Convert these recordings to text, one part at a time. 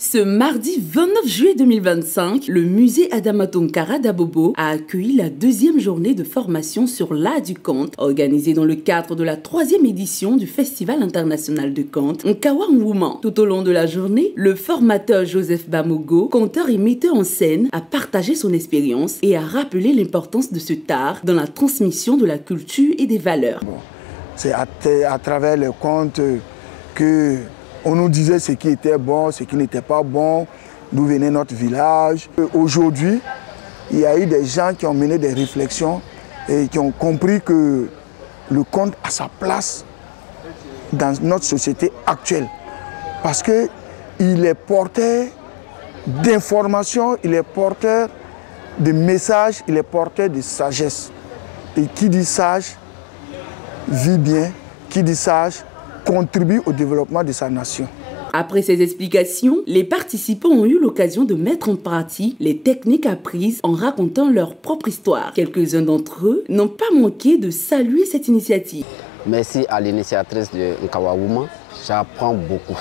Ce mardi 29 juillet 2025, le musée Adama Tonkara d'Abobo a accueilli la deuxième journée de formation sur l'art du conte, organisée dans le cadre de la 3e édition du Festival international de conte Nkawa Woman. Tout au long de la journée, le formateur Joseph Bamogo, conteur et metteur en scène, a partagé son expérience et a rappelé l'importance de cet art dans la transmission de la culture et des valeurs. C'est à travers le conte que on nous disait ce qui était bon, ce qui n'était pas bon, d'où venait notre village. Aujourd'hui, il y a eu des gens qui ont mené des réflexions et qui ont compris que le conte a sa place dans notre société actuelle. Parce qu'il est porteur d'informations, il est porteur de messages, il est porteur de sagesse. Et qui dit sage vit bien, qui dit sage contribue au développement de sa nation. Après ces explications, les participants ont eu l'occasion de mettre en pratique les techniques apprises en racontant leur propre histoire. Quelques-uns d'entre eux n'ont pas manqué de saluer cette initiative. Merci à l'initiatrice de Nkawa Woman, j'apprends beaucoup.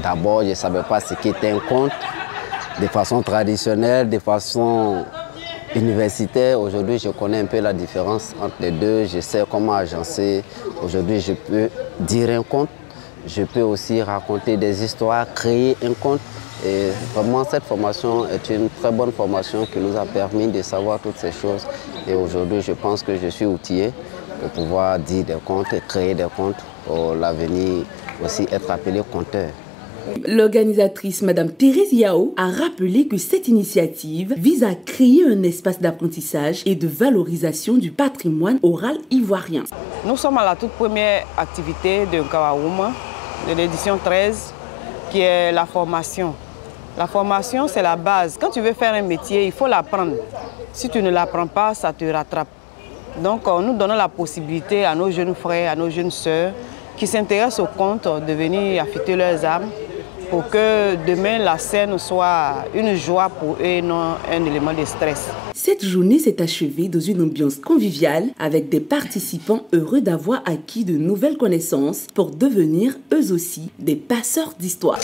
D'abord, je ne savais pas ce qu'était un conte, de façon traditionnelle, de façon universitaire. Aujourd'hui, je connais un peu la différence entre les deux. Je sais comment agencer. Aujourd'hui, je peux dire un conte. Je peux aussi raconter des histoires, créer un conte. Et vraiment, cette formation est une très bonne formation qui nous a permis de savoir toutes ces choses. Et aujourd'hui, je pense que je suis outillé pour pouvoir dire des contes et créer des contes pour l'avenir, aussi être appelé conteur. L'organisatrice Madame Thérèse Yao a rappelé que cette initiative vise à créer un espace d'apprentissage et de valorisation du patrimoine oral ivoirien. Nous sommes à la toute première activité de Nkawa Woman, de l'édition 13, qui est la formation. La formation, c'est la base. Quand tu veux faire un métier, il faut l'apprendre. Si tu ne l'apprends pas, ça te rattrape. Donc, nous donnons la possibilité à nos jeunes frères, à nos jeunes sœurs qui s'intéressent au conte de venir affûter leurs âmes pour que demain la scène soit une joie pour eux et non un élément de stress. Cette journée s'est achevée dans une ambiance conviviale avec des participants heureux d'avoir acquis de nouvelles connaissances pour devenir eux aussi des passeurs d'histoire.